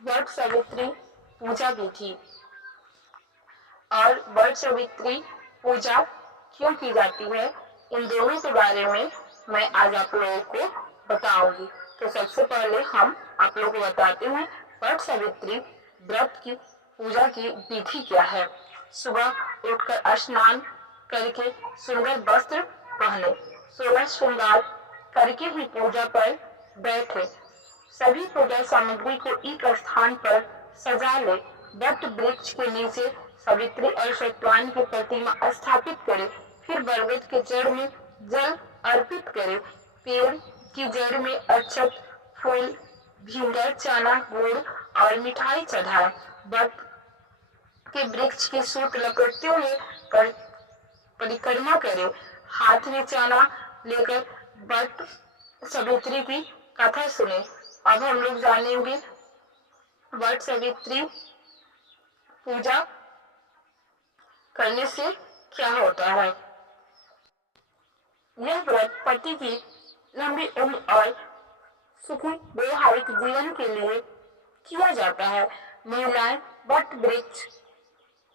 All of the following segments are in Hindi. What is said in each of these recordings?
वट सावित्री पूजा भी थी। और वट सावित्री पूजा क्यों की जाती है, इन दोनों के बारे में मैं आज आप लोगों को बताऊंगी। तो सबसे पहले हम आप लोगों को बताते हैं वट सावित्री व्रत की पूजा की विधि क्या है। सुबह उठकर स्नान करके सुंदर वस्त्र पहने, 16 श्रृंगार करके ही पूजा पर बैठे, सभी पूजा सामग्री को एक स्थान पर सजा ले, वट वृक्ष के नीचे सावित्री और सत्यवान की प्रतिमा स्थापित करे, फिर बरगद के जड़ में जल अर्पित करे, पेड़ की जड़ में अक्षत, फूल, भींगर, चना, गुड़ और मिठाई चढ़ाए, वट के वृक्ष की सूत लपेटते हुए परिक्रमा करे, हाथ में चना लेकर वट सावित्री की कथा सुने। अब हम लोग जानेंगे वट सावित्री पूजा करने से क्या होता है। यह व्रत पति की लंबी उम्र और सुखी वैवाहिक जीवन के लिए किया जाता है। महिलाएं वट वृक्ष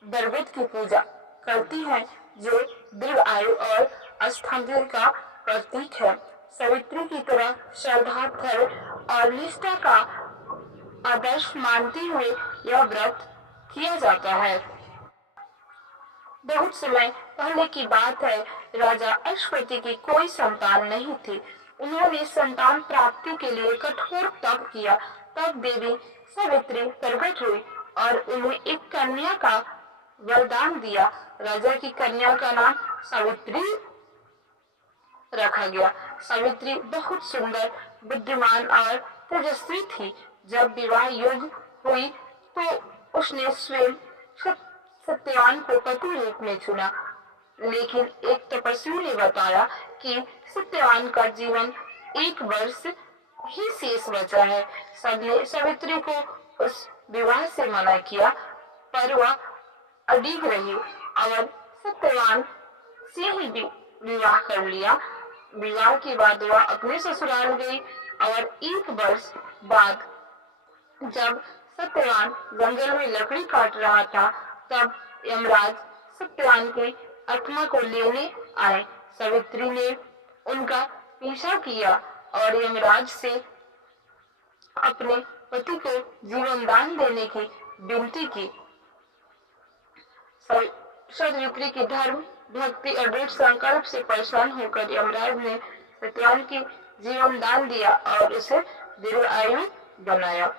बरगद की पूजा करती हैं, जो दीर्घ आयु और स्थैर्य का प्रतीक है। सावित्री की तरह श्रद्धा, धैर्य और निष्ठा का आदर्श मानते हुए यह व्रत किया जाता है। बहुत समय पहले की बात है, राजा अश्वति की कोई संतान नहीं थी। उन्होंने संतान प्राप्ति के लिए कठोर तप किया। तब देवी सावित्री प्रकट हुई और उन्हें एक कन्या का वरदान दिया। राजा की कन्या का नाम सावित्री रखा गया। सावित्री बहुत सुंदर, बुद्धिमान और तेजस्वी थी। जब विवाह योग्य हुई तो उसने स्वयं सत्यवान को पति रूप में चुना, लेकिन एक तपस्वी ने बताया कि सत्यवान का जीवन 1 वर्ष ही शेष बचा है। सबने सावित्री को उस विवाह से मना किया, पर वह अडिग रही और सत्यवान से ही विवाह कर लिया। विवाह के बाद वह अपने ससुराल गई और 1 वर्ष बाद जब सत्यवान जंगल में लकड़ी काट रहा था, तब यमराज सत्यवान की आत्मा को लेने आए। सावित्री ने उनका पीछा किया और यमराज से अपने पति को जीवन दान देने की विनती की। सावित्री की धर्म, भक्ति और दृढ़ संकल्प से परेशान होकर यमराज ने सत्यवान की जीवन दान दिया और उसे दीर्घ आयु बनाया।